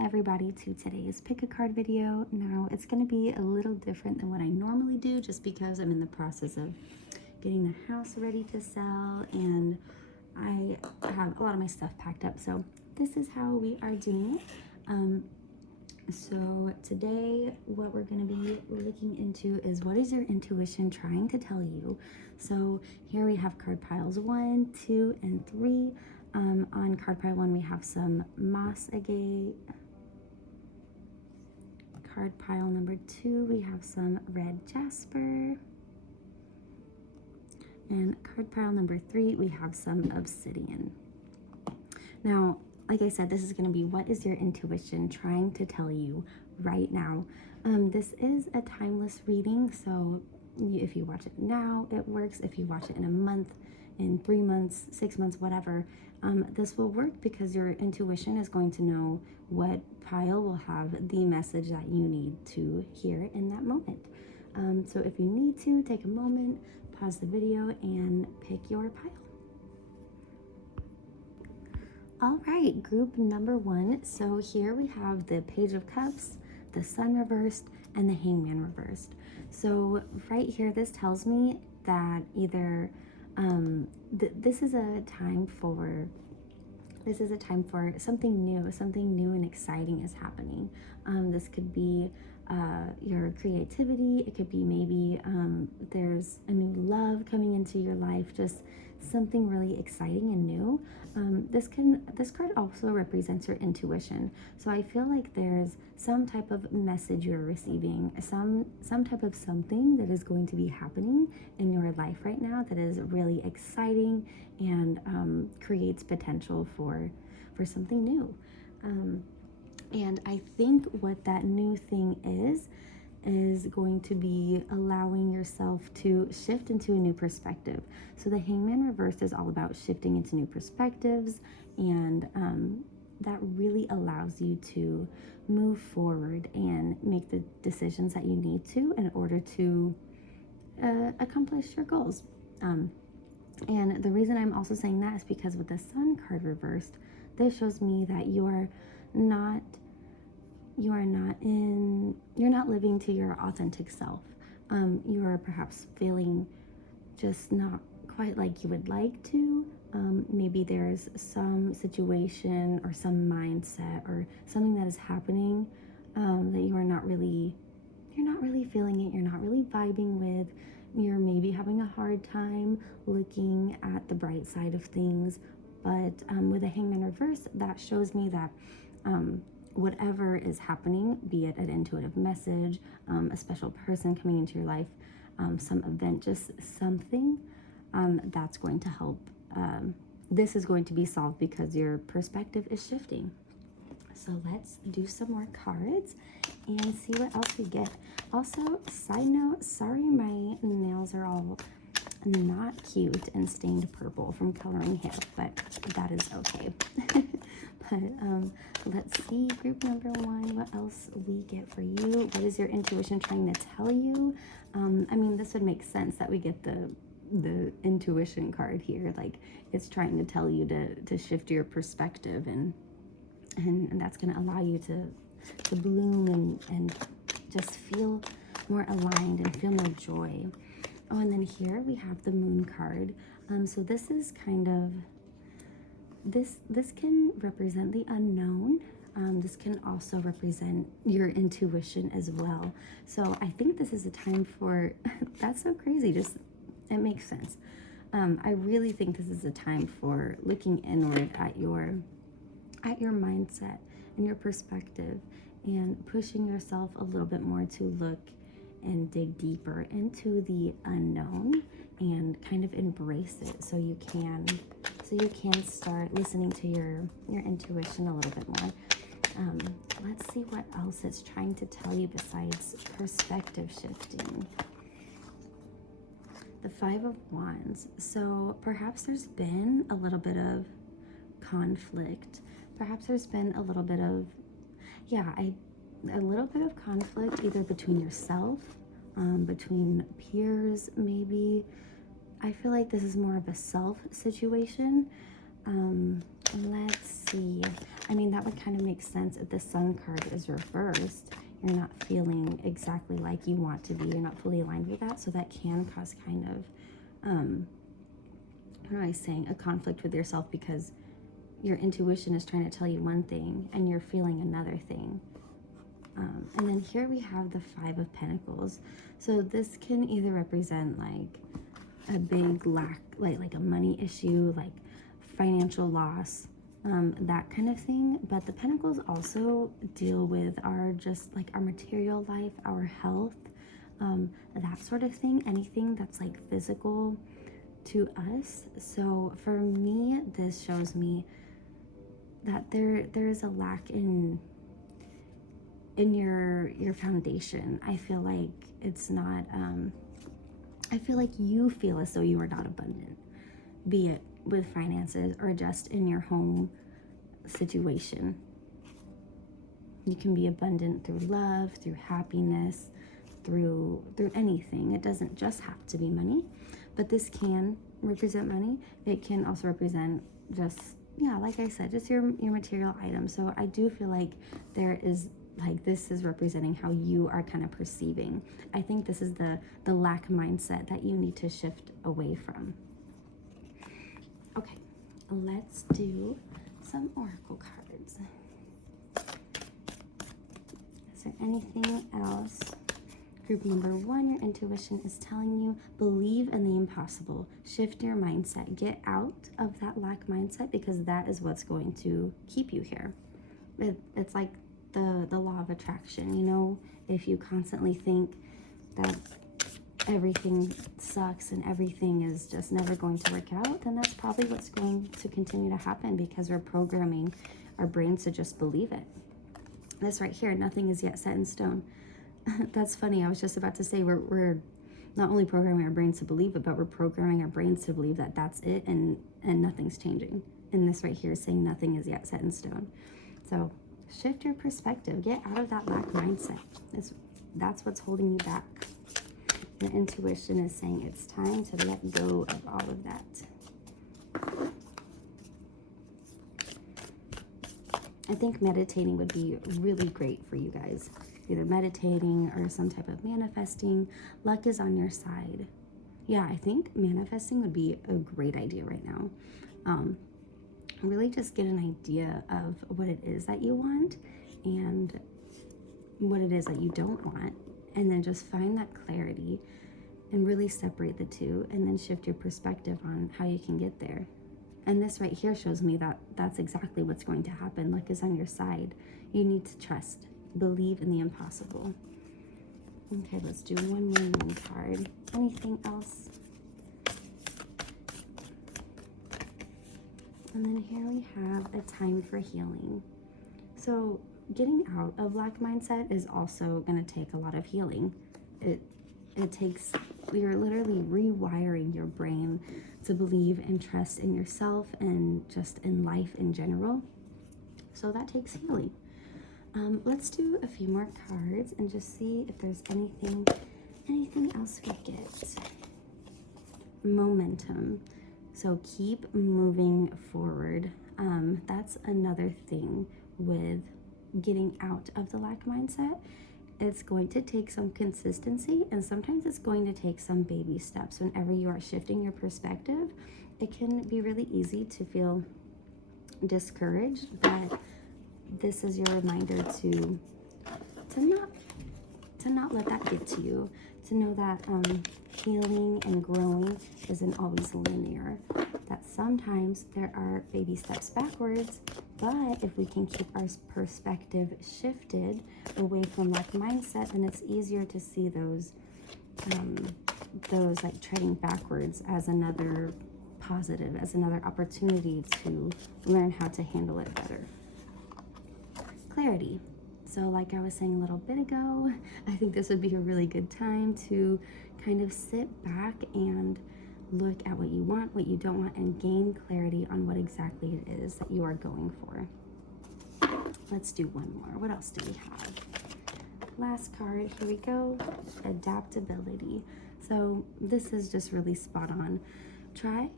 everybody to today's pick a card video. Now it's going to be a little different than what I normally do just because I'm in the process of getting the house ready to sell and I have a lot of my stuff packed up, so this is how we are doing it. So today what we're going to be looking into is what is your intuition trying to tell you. So here we have card piles 1, 2, and 3. On card pile 1 we have some moss agate. Card pile number 2 we have some red jasper. And card pile number 3 we have some obsidian. Now, like I said, this is going to be what is your intuition trying to tell you right now. This is a timeless reading, so if you watch it now, it works. If you watch it in a month, in 3 months, 6 months, whatever, this will work because your intuition is going to know what pile will have the message that you need to hear in that moment. So if you need to, take a moment, pause the video, and pick your pile. All right, group number 1. So here we have the Page of Cups, the Sun reversed, and the Hangman reversed. So right here, this tells me that either this is a time for something new and exciting is happening. This could be your creativity. It could be maybe there's a new love coming into your life, just something really exciting and new. This card also represents your intuition. So I feel like there's some type of message you're receiving, some type of something that is going to be happening in your life right now that is really exciting and creates potential for something new. And I think what that new thing is going to be allowing yourself to shift into a new perspective. So the Hangman reversed is all about shifting into new perspectives, and that really allows you to move forward and make the decisions that you need to in order to accomplish your goals. And the reason I'm also saying that is because with the Sun card reversed, this shows me that you're not living to your authentic self. You are perhaps feeling just not quite like you would like to. Maybe there's some situation or some mindset or something that is happening that you're not really feeling it, you're not really vibing with. You're maybe having a hard time looking at the bright side of things. But with a Hangman reverse, that shows me that whatever is happening, be it an intuitive message, a special person coming into your life, some event, just something that's going to help. This is going to be solved because your perspective is shifting. So let's do some more cards and see what else we get. Also, side note, sorry my nails are all not cute and stained purple from coloring hair, but that is okay. But let's see, group number 1, what else we get for you. What is your intuition trying to tell you? I mean, this would make sense that we get the intuition card here. Like, it's trying to tell you to shift your perspective, and that's going to allow you to bloom and just feel more aligned and feel more joy. Oh, and then here we have the Moon card. So this is kind of, this can represent the unknown. This can also represent your intuition as well. So I think this is a time for, that's so crazy, just, it makes sense. I really think this is a time for looking inward at your mindset and your perspective and pushing yourself a little bit more to look and dig deeper into the unknown and kind of embrace it, so you can start listening to your intuition a little bit more. Let's see what else it's trying to tell you besides perspective shifting. The 5 of Wands. So perhaps there's been a little bit of conflict. Perhaps there's been a little bit of, a little bit of conflict either between yourself, between peers maybe. I feel like this is more of a self situation. Let's see. I mean, that would kind of make sense if the Sun card is reversed. You're not feeling exactly like you want to be. You're not fully aligned with that. So that can cause kind of, what am I saying, a conflict with yourself, because your intuition is trying to tell you one thing and you're feeling another thing. And then here we have the Five of Pentacles. So this can either represent like a big lack, like a money issue, like financial loss, that kind of thing. But the Pentacles also deal with our just like our material life, our health, that sort of thing, anything that's like physical to us. So for me, this shows me that there is a lack in your foundation. I feel like it's not, I feel like you feel as though you are not abundant, be it with finances or just in your home situation. You can be abundant through love, through happiness, through anything. It doesn't just have to be money, but this can represent money. It can also represent just, yeah, like I said, just your material items. So I do feel like there is, like, this is representing how you are kind of perceiving. I think this is the lack mindset that you need to shift away from. Okay, let's do some oracle cards. Is there anything else? Group number 1, your intuition is telling you, believe in the impossible. Shift your mindset. Get out of that lack mindset, because that is what's going to keep you here. It's like the law of attraction, you know? If you constantly think that everything sucks and everything is just never going to work out, then that's probably what's going to continue to happen, because we're programming our brains to just believe it. This right here, nothing is yet set in stone. That's funny. I was just about to say we're not only programming our brains to believe it, but we're programming our brains to believe that that's it and nothing's changing. And this right here is saying nothing is yet set in stone. So shift your perspective. Get out of that lack mindset. That's what's holding you back. Your intuition is saying it's time to let go of all of that. I think meditating would be really great for you guys. Either meditating or some type of manifesting. Luck is on your side. Yeah, I think manifesting would be a great idea right now. Really just get an idea of what it is that you want and what it is that you don't want. And then just find that clarity and really separate the two, and then shift your perspective on how you can get there. And this right here shows me that that's exactly what's going to happen. Luck is on your side. You need to trust. Believe in the impossible. Okay, let's do one more moon card. Anything else? And then here we have a time for healing. So getting out of lack mindset is also going to take a lot of healing. It takes, you're literally rewiring your brain to believe and trust in yourself and just in life in general. So that takes healing. Let's do a few more cards and just see if there's anything else we get. Momentum. So keep moving forward. That's another thing with getting out of the lack mindset. It's going to take some consistency, and sometimes it's going to take some baby steps. Whenever you are shifting your perspective, it can be really easy to feel discouraged, but this is your reminder to not let that get to you, to know that healing and growing isn't always linear, that sometimes there are baby steps backwards, but if we can keep our perspective shifted away from lack mindset, then it's easier to see those like treading backwards as another positive, as another opportunity to learn how to handle it better. Clarity. So like I was saying a little bit ago, I think this would be a really good time to kind of sit back and look at what you want, what you don't want, and gain clarity on what exactly it is that you are going for. Let's do one more. What else do we have? Last card, here we go. Adaptability. So this is just really spot on. Try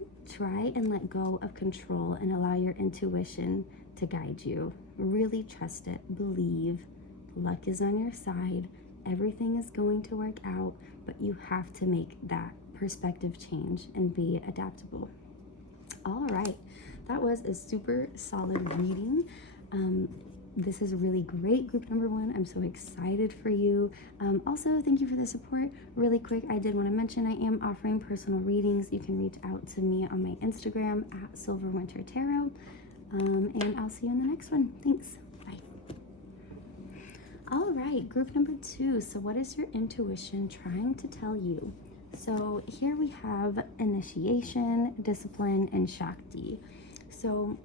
and let go of control and allow your intuition to guide you. Really trust it. Believe. Luck is on your side. Everything is going to work out, but you have to make that perspective change and be adaptable. All right, that was a super solid reading. This is really great, group number 1. I'm so excited for you. Also, thank you for the support. Really quick, I did want to mention I am offering personal readings. You can reach out to me on my Instagram at silverwintertarot. And I'll see you in the next one. Thanks. Bye. All right, group number 2. So what is your intuition trying to tell you? So here we have initiation, discipline, and Shakti. So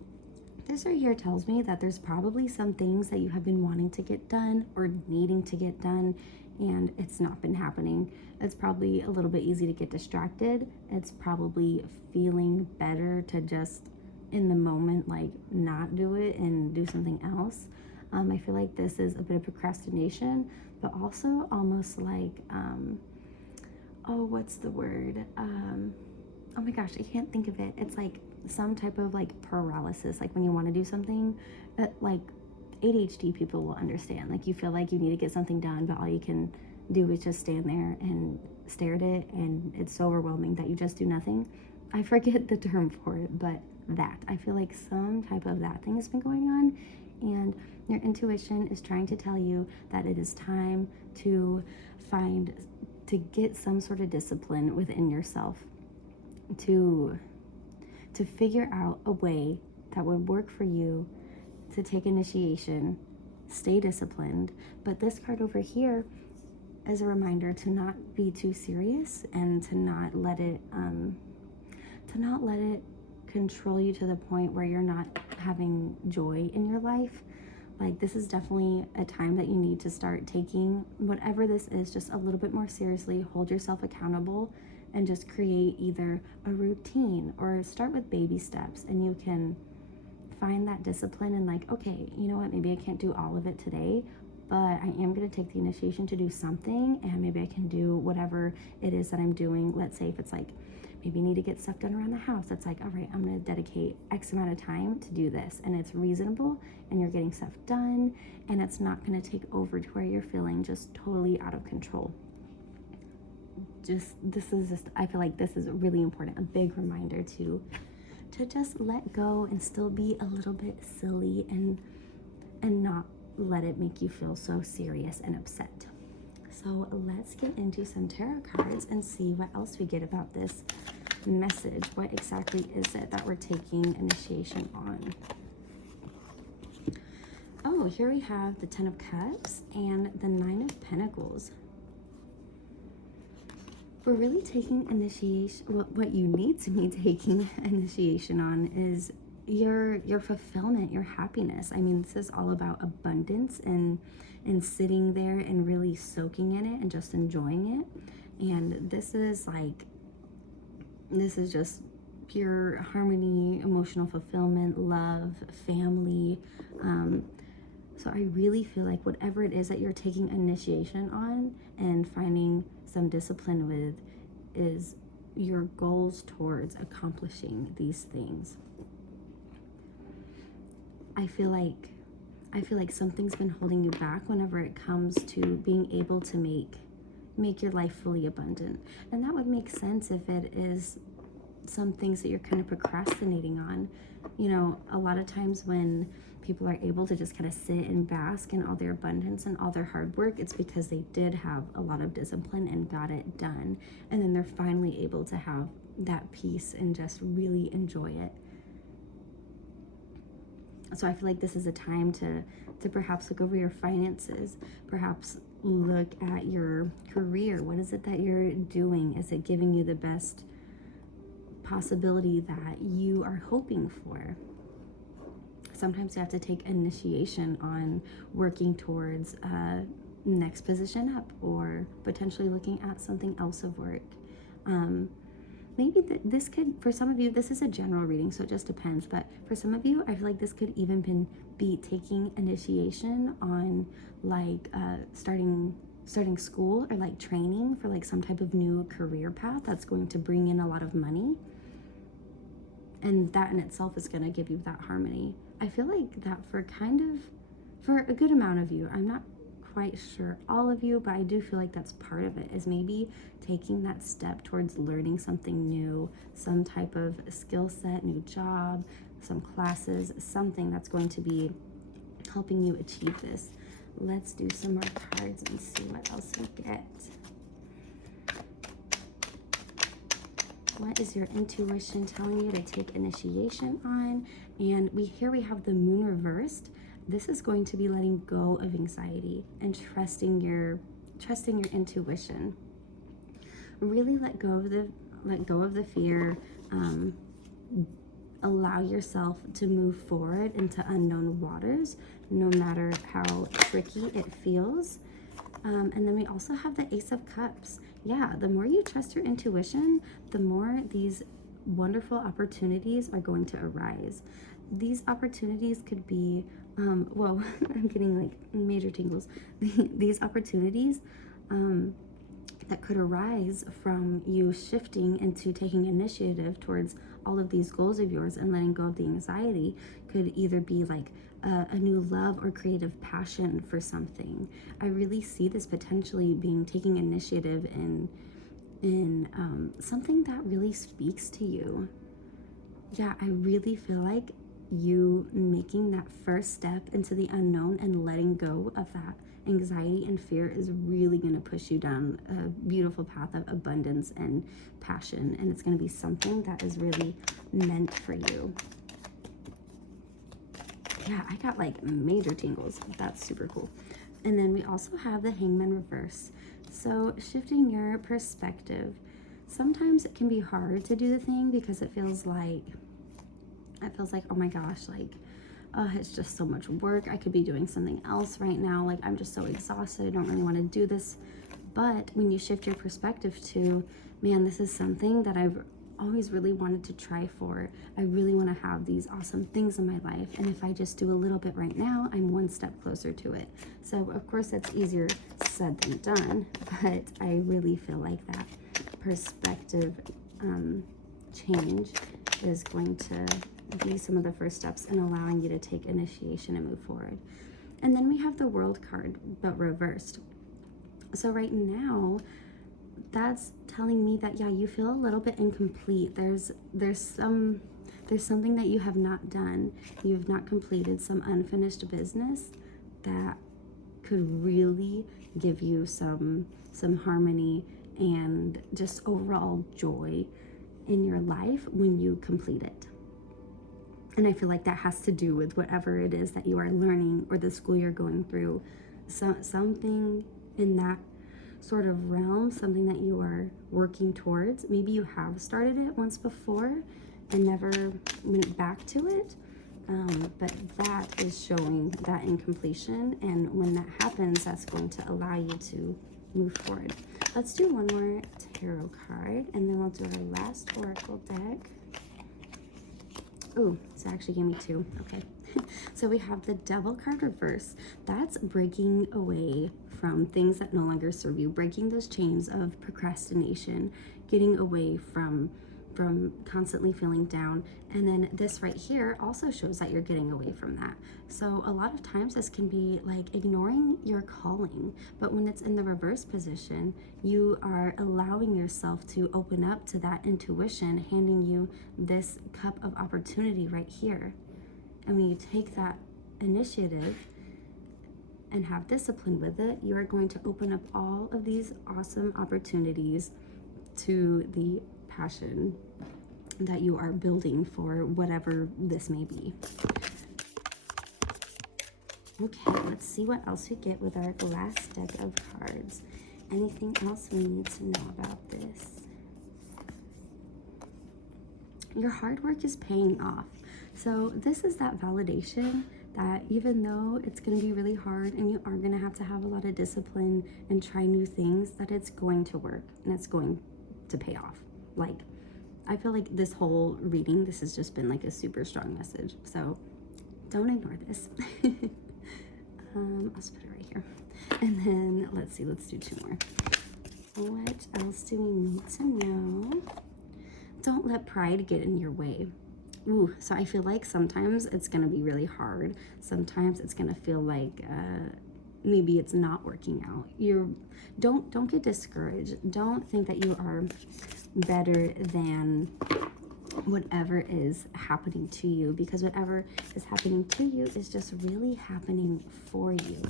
this right here tells me that there's probably some things that you have been wanting to get done or needing to get done, and it's not been happening. It's probably a little bit easy to get distracted. It's probably feeling better to just in the moment like not do it and do something else. I feel like this is a bit of procrastination, but also almost like what's the word? Oh my gosh, I can't think of it. It's like some type of like paralysis, like when you want to do something that like ADHD people will understand. Like you feel like you need to get something done, but all you can do is just stand there and stare at it, and it's so overwhelming that you just do nothing. I forget the term for it, but that. I feel like some type of that thing has been going on, and your intuition is trying to tell you that it is time to get some sort of discipline within yourself, to figure out a way that would work for you to take initiation, stay disciplined. But this card over here is a reminder to not be too serious and to not let it control you to the point where you're not having joy in your life. Like this is definitely a time that you need to start taking whatever this is just a little bit more seriously. Hold yourself accountable and just create either a routine or start with baby steps, and you can find that discipline and like, okay, you know what, maybe I can't do all of it today, but I am going to take the initiation to do something, and maybe I can do whatever it is that I'm doing. Let's say if it's like maybe you need to get stuff done around the house, that's like, all right, I'm going to dedicate X amount of time to do this, and it's reasonable and you're getting stuff done, and it's not going to take over to where you're feeling just totally out of control. I feel like this is really important, a big reminder to just let go and still be a little bit silly and not let it make you feel so serious and upset. So let's get into some tarot cards and see what else we get about this message. What exactly is it that we're taking initiation on? Oh, here we have the 10 of Cups and the 9 of Pentacles. We're really taking initiation. What you need to be taking initiation on is your fulfillment, your happiness. I mean, this is all about abundance and sitting there and really soaking in it and just enjoying it. And this is just pure harmony, emotional fulfillment, love, family. So I really feel like whatever it is that you're taking initiation on and finding some discipline with is your goals towards accomplishing these things. I feel like something's been holding you back whenever it comes to being able to make your life fully abundant. And that would make sense if it is some things that you're kind of procrastinating on. You know, a lot of times when people are able to just kind of sit and bask in all their abundance and all their hard work, it's because they did have a lot of discipline and got it done. And then they're finally able to have that peace and just really enjoy it. So I feel like this is a time to perhaps look over your finances, perhaps look at your career. What is it that you're doing? Is it giving you the best possibility that you are hoping for? Sometimes you have to take initiation on working towards next position up, or potentially looking at something else of work. Maybe this could, for some of you, this is a general reading, so it just depends. But for some of you, I feel like this could even be taking initiation on like starting school, or like training for like some type of new career path that's going to bring in a lot of money. And that in itself is going to give you that harmony. I feel like that for a good amount of you, I'm not quite sure all of you, but I do feel like that's part of it, is maybe taking that step towards learning something new, some type of skill set, new job, some classes, something that's going to be helping you achieve this. Let's do some more cards and see what else we get. What is your intuition telling you to take initiation on? And here we have the moon reversed. This is going to be letting go of anxiety and trusting your intuition. Really let go of the fear. Allow yourself to move forward into unknown waters, no matter how tricky it feels. And then we also have the Ace of Cups. Yeah, the more you trust your intuition, the more these wonderful opportunities are going to arise. These opportunities could be, whoa, I'm getting like major tingles. These opportunities that could arise from you shifting into taking initiative towards all of these goals of yours and letting go of the anxiety could either be like a new love or creative passion for something. I really see this potentially being taking initiative in something that really speaks to you. Yeah, I really feel like you making that first step into the unknown and letting go of that anxiety and fear is really going to push you down a beautiful path of abundance and passion, and it's going to be something that is really meant for you. Yeah, I got like major tingles. That's super cool. And then we also have the Hangman reverse. So shifting your perspective. Sometimes it can be hard to do the thing because it feels like, oh my gosh, like, it's just so much work. I could be doing something else right now. Like, I'm just so exhausted. I don't really want to do this. But when you shift your perspective to, man, this is something that I've always really wanted to try for. I really want to have these awesome things in my life. And if I just do a little bit right now, I'm one step closer to it. So of course that's easier said than done, but I really feel like that perspective change is going to be some of the first steps in allowing you to take initiation and move forward. And then we have the World card, but reversed. So right now, that's telling me that, yeah, you feel a little bit incomplete. There's something that you have not done. You've not completed some unfinished business that could really give you some harmony and just overall joy in your life when you complete it. And I feel like that has to do with whatever it is that you are learning or the school you're going through. So something in that sort of realm, something that you are working towards. Maybe you have started it once before and never went back to it. But that is showing that incompletion. And when that happens, that's going to allow you to move forward. Let's do one more tarot card and then we'll do our last oracle deck. Oh, it actually gave me two. Okay. So we have the Devil card reverse. That's breaking away from things that no longer serve you, breaking those chains of procrastination, getting away from constantly feeling down. And then this right here also shows that you're getting away from that. So a lot of times this can be like ignoring your calling, but when it's in the reverse position, you are allowing yourself to open up to that intuition, handing you this cup of opportunity right here. And when you take that initiative and have discipline with it, you are going to open up all of these awesome opportunities to the passion that you are building for whatever this may be. Okay, let's see what else we get with our last deck of cards. Anything else we need to know about this? Your hard work is paying off. So this is that validation that even though it's going to be really hard and you are going to have a lot of discipline and try new things, that it's going to work and it's going to pay off. Like, I feel like this whole reading, this has just been like a super strong message. So don't ignore this. I'll just put it right here. And then let's see, let's do two more. What else do we need to know? Don't let pride get in your way. ooh, so I feel like sometimes it's going to be really hard. Sometimes it's going to feel like maybe it's not working out. Don't get discouraged. Don't think that you are better than whatever is happening to you, because whatever is happening to you is just really happening for you.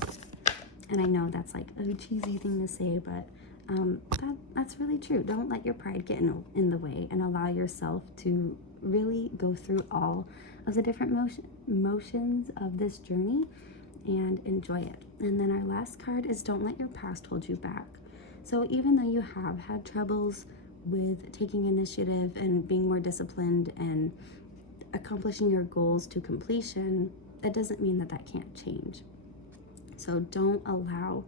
And I know that's like a cheesy thing to say, but that's really true. Don't let your pride get in the way, and allow yourself to really go through all of the different motions of this journey and enjoy it. And then our last card is don't let your past hold you back. So even though you have had troubles with taking initiative and being more disciplined and accomplishing your goals to completion, that doesn't mean that can't change. So don't allow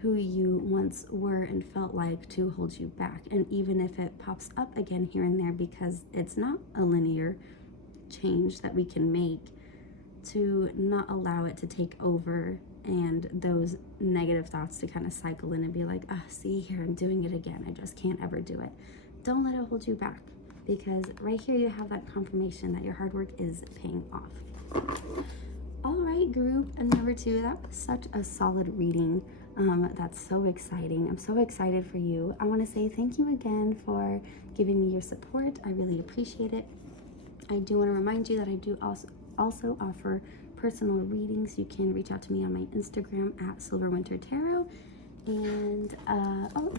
who you once were and felt like to hold you back. And even if it pops up again here and there, because it's not a linear change that we can make, to not allow it to take over and those negative thoughts to kind of cycle in and be like, see, here, I'm doing it again. I just can't ever do it. Don't let it hold you back, because right here you have that confirmation that your hard work is paying off. All right, group number 2, that was such a solid reading. That's so exciting. I'm so excited for you. I want to say thank you again for giving me your support. I really appreciate it. I do want to remind you that I do also offer personal readings. You can reach out to me on my Instagram at silverwintertarot. And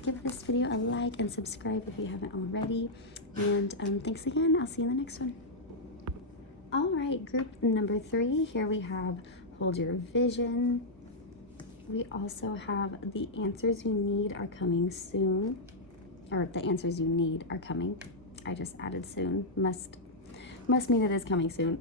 give this video a like and subscribe if you haven't already. And thanks again. I'll see you in the next one. All right, group number 3. Here we have hold your vision. We also have the answers you need are coming soon, or the answers you need are coming. I just added soon. Must mean it is coming soon.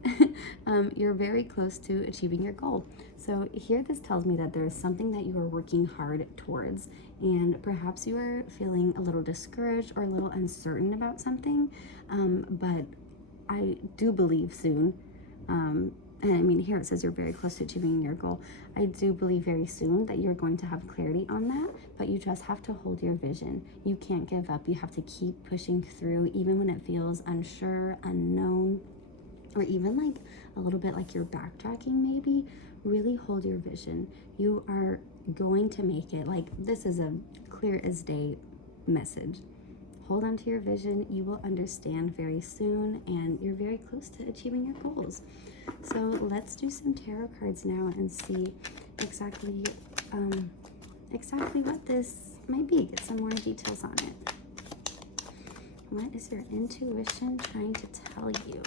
You're very close to achieving your goal. So here this tells me that there is something that you are working hard towards, and perhaps you are feeling a little discouraged or a little uncertain about something, but I do believe soon, and I mean, here it says you're very close to achieving your goal. I do believe very soon that you're going to have clarity on that, but you just have to hold your vision. You can't give up. You have to keep pushing through, even when it feels unsure, unknown, or even like a little bit like you're backtracking maybe. Really hold your vision. You are going to make it. Like, this is a clear as day message. Hold on to your vision. You will understand very soon, and you're very close to achieving your goals. So let's do some tarot cards now and see exactly what this might be. Get some more details on it. What is your intuition trying to tell you?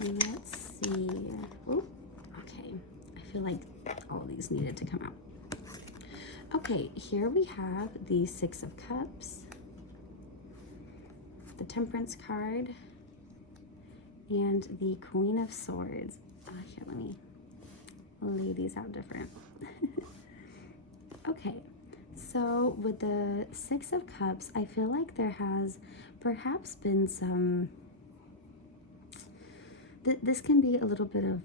Let's see. Oh, okay. I feel like all of these needed to come out. Okay, here we have the 6 of Cups, the Temperance card, and the Queen of Swords. Here, let me lay these out different. Okay, so with the 6 of Cups, I feel like there has perhaps been some... This can be a little bit of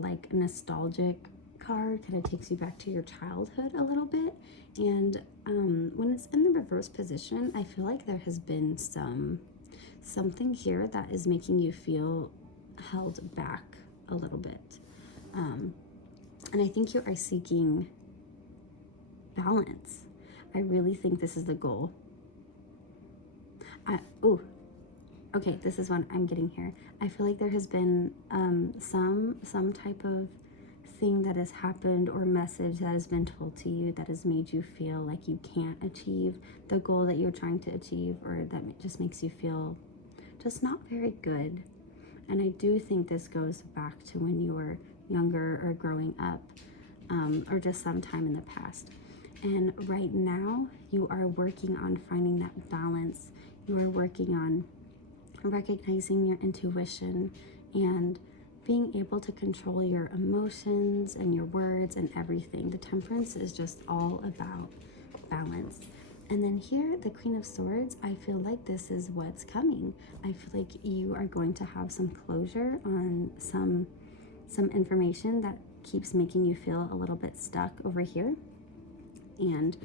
like nostalgic card, kind of takes you back to your childhood a little bit. And when it's in the reverse position, I feel like there has been something here that is making you feel held back a little bit. And I think you are seeking balance. I really think this is the goal. Okay, this is what I'm getting here. I feel like there has been some type of thing that has happened or message that has been told to you that has made you feel like you can't achieve the goal that you're trying to achieve, or that just makes you feel just not very good. And I do think this goes back to when you were younger or growing up, or just sometime in the past. And right now you are working on finding that balance. You are working on recognizing your intuition and being able to control your emotions and your words and everything. The Temperance is just all about balance. And then here, the Queen of Swords, I feel like this is what's coming. I feel like you are going to have some closure on some information that keeps making you feel a little bit stuck over here. And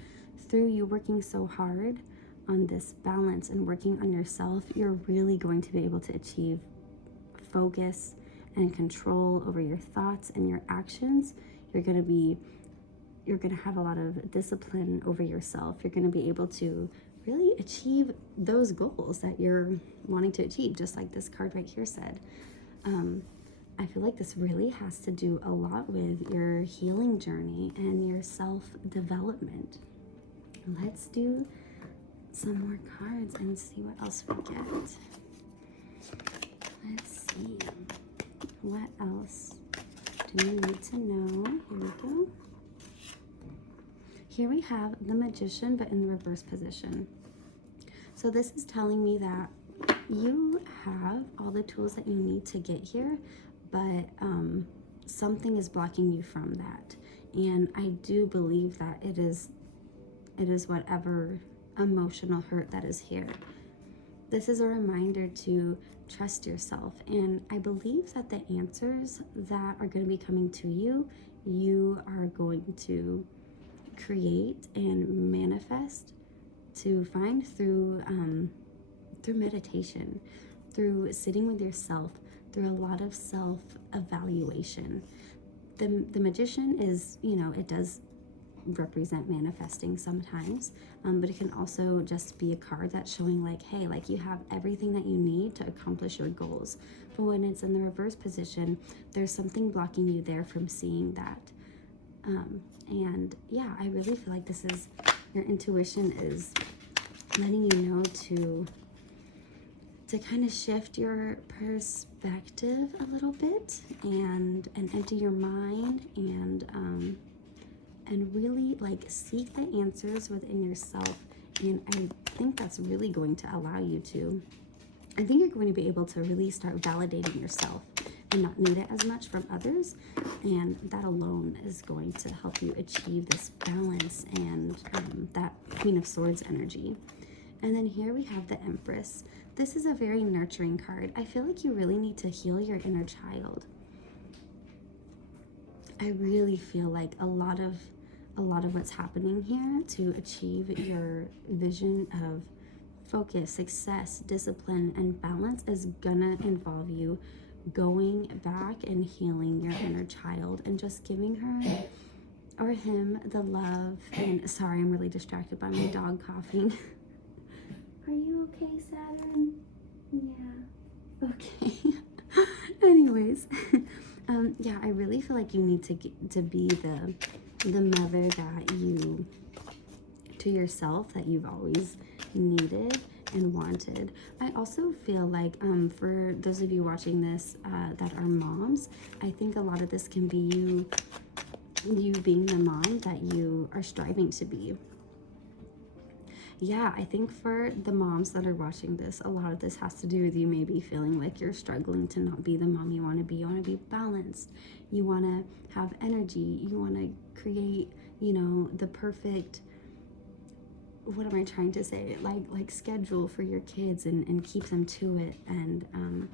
through you working so hard on this balance and working on yourself, you're really going to be able to achieve focus and control over your thoughts and your actions. You're going to have a lot of discipline over yourself. You're going to be able to really achieve those goals that you're wanting to achieve, just like this card right here said. I feel like this really has to do a lot with your healing journey and your self-development. Let's do some more cards and see what else we get. Let's see. What else do you need to know? Here we go. Here we have the Magician, but in the reverse position. So this is telling me that you have all the tools that you need to get here, but something is blocking you from that. And I do believe that it is whatever emotional hurt that is here. This is a reminder to trust yourself. And I believe that the answers that are going to be coming to you, you are going to create and manifest, to find through meditation, through sitting with yourself, through a lot of self-evaluation. The Magician is, it does represent manifesting sometimes, but it can also just be a card that's showing like, hey, like you have everything that you need to accomplish your goals. But when it's in the reverse position, there's something blocking you there from seeing that. And yeah, I really feel like this is, your intuition is letting you know to kind of shift your perspective a little bit and empty your mind and really like seek the answers within yourself. And I think that's really going to allow you to, I think you're going to be able to really start validating yourself and not need it as much from others. And that alone is going to help you achieve this balance and that Queen of Swords energy. And then here we have the Empress. This is a very nurturing card. I feel like you really need to heal your inner child. I really feel like a lot of what's happening here to achieve your vision of focus, success, discipline, and balance is gonna involve you going back and healing your inner child and just giving her or him the love. And sorry, I'm really distracted by my dog coughing. Are you okay, Saturn? Yeah. Okay. Anyways, yeah, I really feel like you need to be the mother that you, to yourself, that you've always needed and wanted. I also feel like for those of you watching this that are moms, I think a lot of this can be you being the mom that you are striving to be. Yeah, I think for the moms that are watching this, a lot of this has to do with you maybe feeling like you're struggling to not be the mom you want to be. You want to be balanced. You want to have energy. You want to create, the perfect, what am I trying to say? Like schedule for your kids and keep them to it. And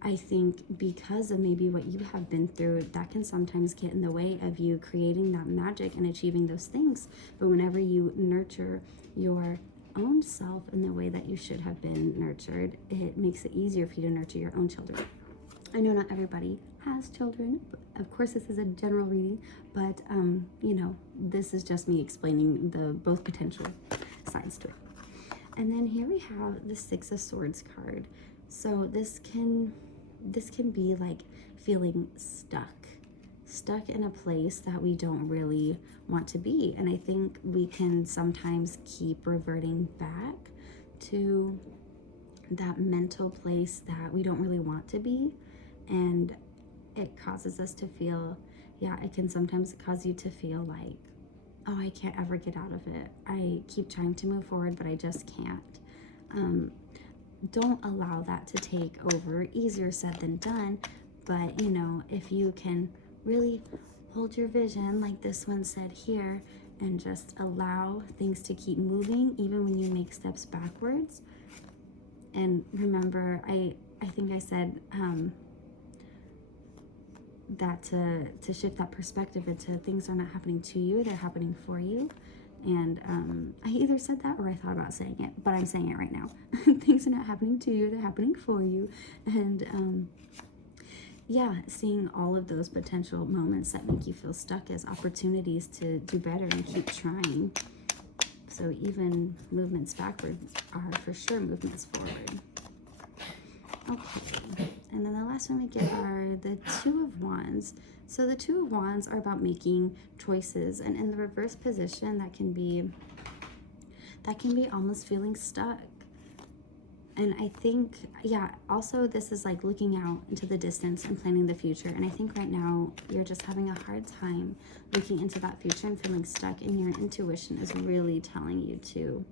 I think because of maybe what you have been through, that can sometimes get in the way of you creating that magic and achieving those things. But whenever you nurture your own self in the way that you should have been nurtured, it makes it easier for you to nurture your own children. I know not everybody has children. Of course, this is a general reading, but this is just me explaining the both potential sides to it. And then here we have the Six of Swords card. So this can be like feeling stuck in a place that we don't really want to be. And I think we can sometimes keep reverting back to that mental place that we don't really want to be. And it causes us to feel, it can sometimes cause you to feel like, oh, I can't ever get out of it. I keep trying to move forward, but I just can't. Don't allow that to take over. Easier said than done. But, if you can really hold your vision like this one said here and just allow things to keep moving even when you make steps backwards. And remember, I think I said that to shift that perspective into things are not happening to you, they're happening for you. And I either said that or I thought about saying it, but I'm saying it right now. Things are not happening to you, they're happening for you. And yeah, seeing all of those potential moments that make you feel stuck as opportunities to do better and keep trying. So even movements backwards are for sure movements forward. Okay, and then the last one we get are the Two of Wands. So the Two of Wands are about making choices, and in the reverse position, that can be almost feeling stuck. And I think, yeah, also this is like looking out into the distance and planning the future. And I think right now you're just having a hard time looking into that future and feeling stuck, and your intuition is really telling you to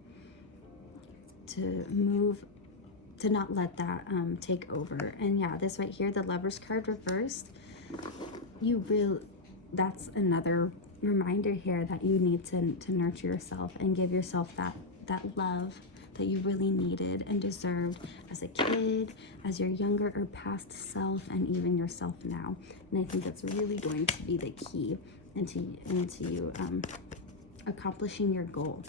move, to not let that take over. And yeah, this right here, the Lover's card reversed, that's another reminder here that you need to nurture yourself and give yourself that love that you really needed and deserved as a kid, as your younger or past self, and even yourself now. And I think that's really going to be the key into you accomplishing your goal.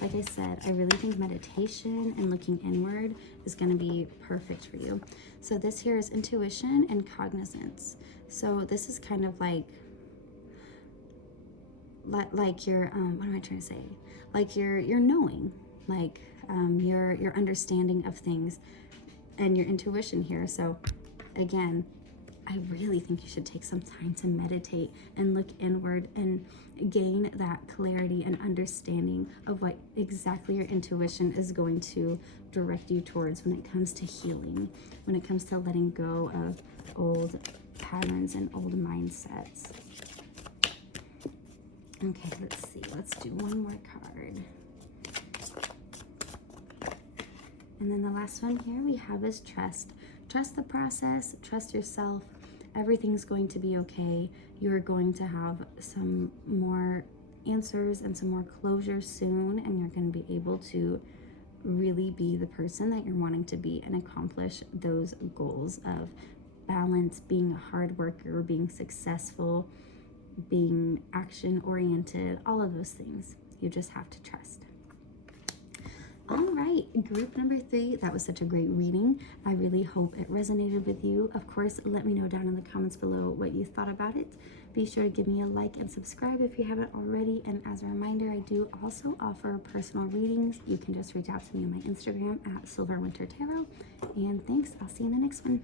Like I said, I really think meditation and looking inward is going to be perfect for you. So this here is intuition and cognizance. So this is kind of like your what am I trying to say? Like your knowing, like your understanding of things and your intuition here. So again, I really think you should take some time to meditate and look inward and gain that clarity and understanding of what exactly your intuition is going to direct you towards when it comes to healing, when it comes to letting go of old patterns and old mindsets. Okay, let's see. Let's do one more card. And then the last one here we have is trust. Trust the process, trust yourself. Everything's going to be okay. You're going to have some more answers and some more closure soon, and you're going to be able to really be the person that you're wanting to be and accomplish those goals of balance, being a hard worker, being successful, being action-oriented, all of those things. You just have to trust. All right, group number 3, that was such a great reading. I really hope it resonated with you. Of course, let me know down in the comments below what you thought about it. Be sure to give me a like and subscribe if you haven't already. And as a reminder, I do also offer personal readings. You can just reach out to me on my Instagram at silverwintertarot. And thanks, I'll see you in the next one.